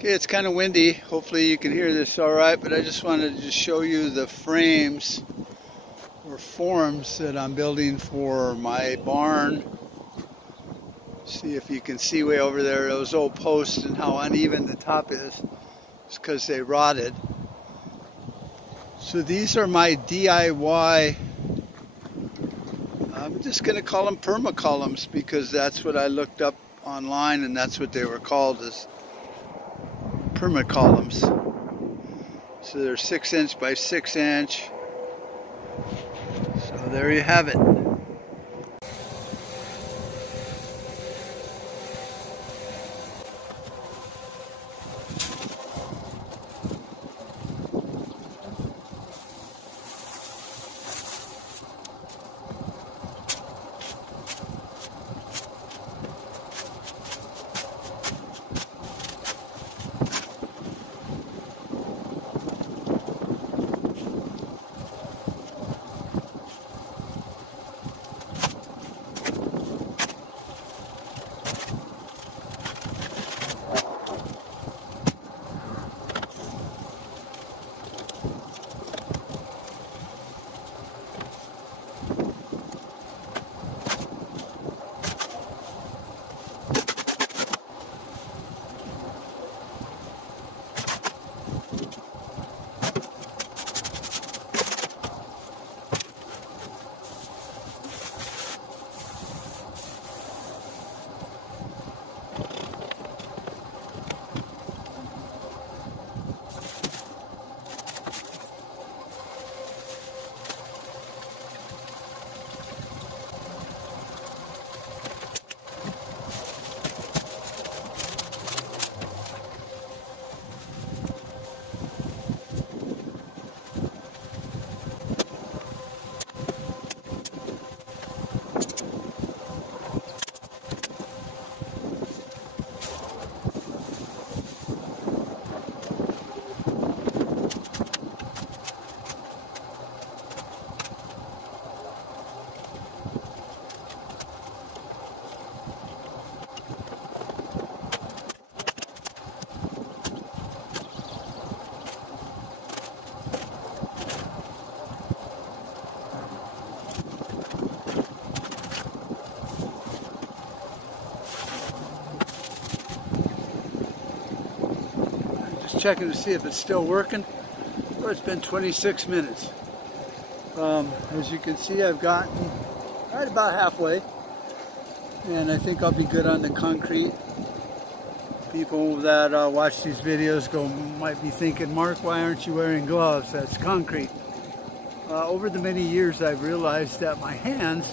Okay, it's kind of windy. Hopefully you can hear this all right, but I just wanted to show you the frames or forms that I'm building for my barn. See if you can see way over there those old posts and how uneven the top is. It's because they rotted. So these are my DIY, I'm just going to call them Perma Columns because that's what I looked up online and that's what they were called, as Perma Columns. So they're 6" by 6". So there you have it. Checking to see if it's still working. Well, it's been 26 minutes. As you can see, I've gotten right about halfway, and I think I'll be good on the concrete. People that watch these videos might be thinking, Mark, why aren't you wearing gloves? That's concrete. Over the many years, I've realized that my hands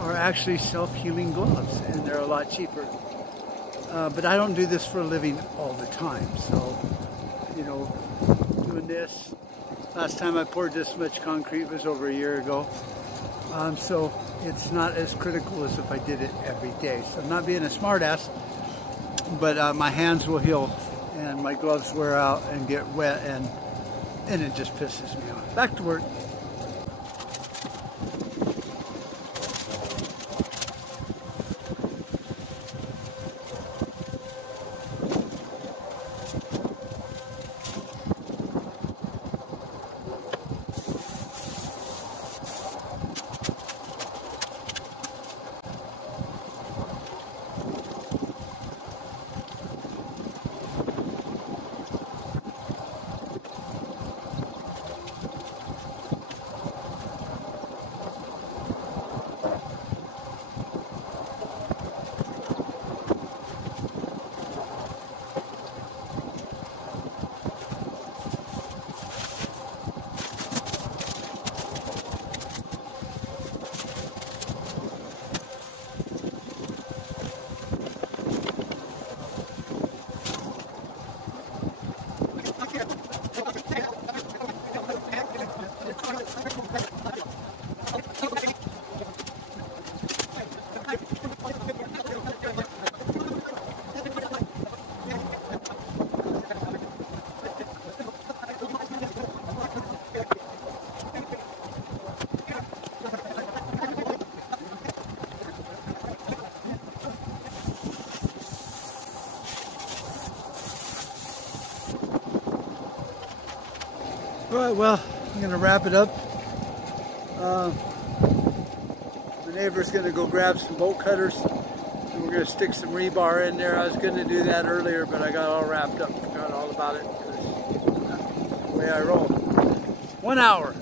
are actually self-healing gloves, and they're a lot cheaper. But I don't do this for a living all the time, so, you know, doing this, last time I poured this much concrete was over a year ago, so it's not as critical as if I did it every day. So I'm not being a smartass, but my hands will heal, and my gloves wear out and get wet, and it just pisses me off. Back to work. Alright, well, I'm going to wrap it up. My neighbor's going to go grab some bolt cutters, and we're going to stick some rebar in there. I was going to do that earlier, but I got all wrapped up, forgot all about it, because that's the way I roll. 1 hour,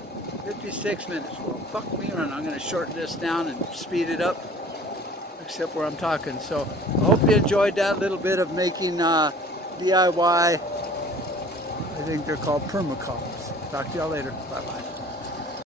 56 minutes. Well, fuck me, and I'm going to shorten this down and speed it up, except where I'm talking. So I hope you enjoyed that little bit of making DIY. I think they're called Perma Columns. Talk to y'all later. Bye-bye.